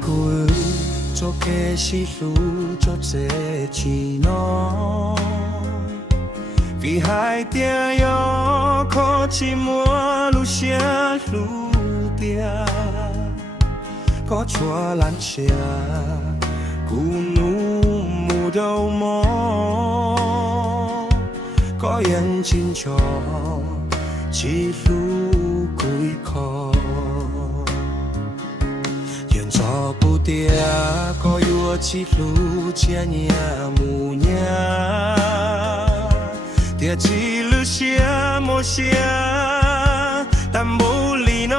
故做嘅是路做这起喏，比海边有可寂寞路线路边，可错蓝车，古怒木头梦，可眼睛瞧，起路归口。找不到可有起路见你母娘，爹起路些么些，但不离侬。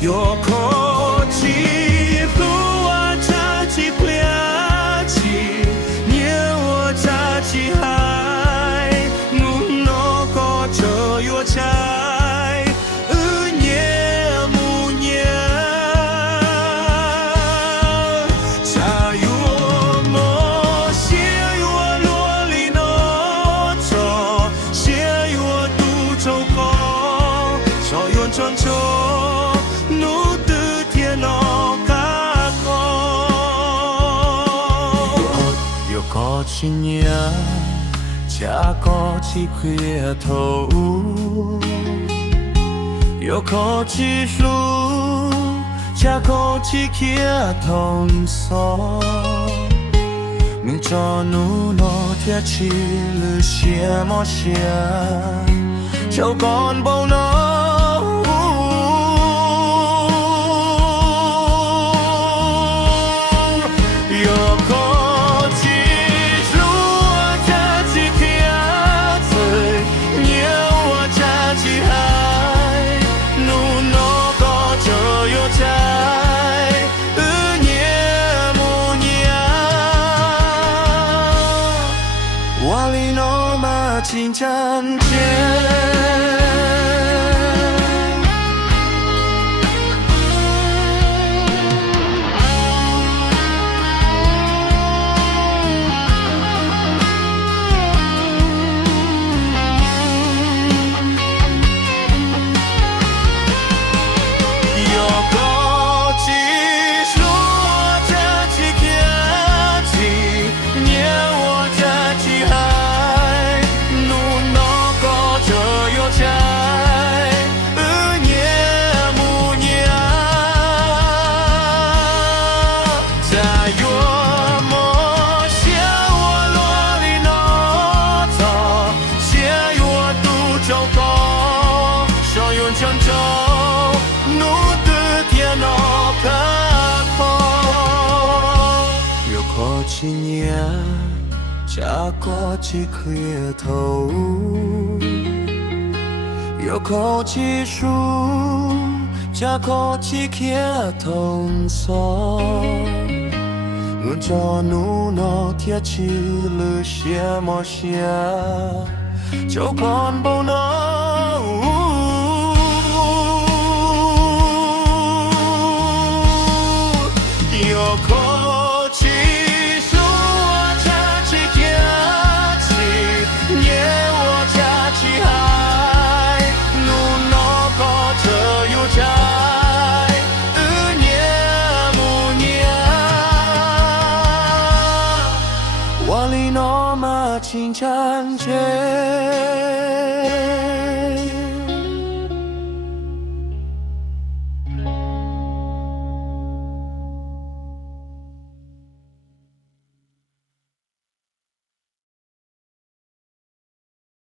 有可起路啊，扎起ple起，年我扎起海，努诺可这有菜。转球，努的天脑卡空，有个青年，加个起块头，有个起路，加个起块头手，你找努诺天气了些么些，就干不能。瓦里诺马金站街。青年加过几颗头，有口技术加过几颗头手，我找努诺贴起了些么些，就看不能。有口气。瓦里诺马金站街。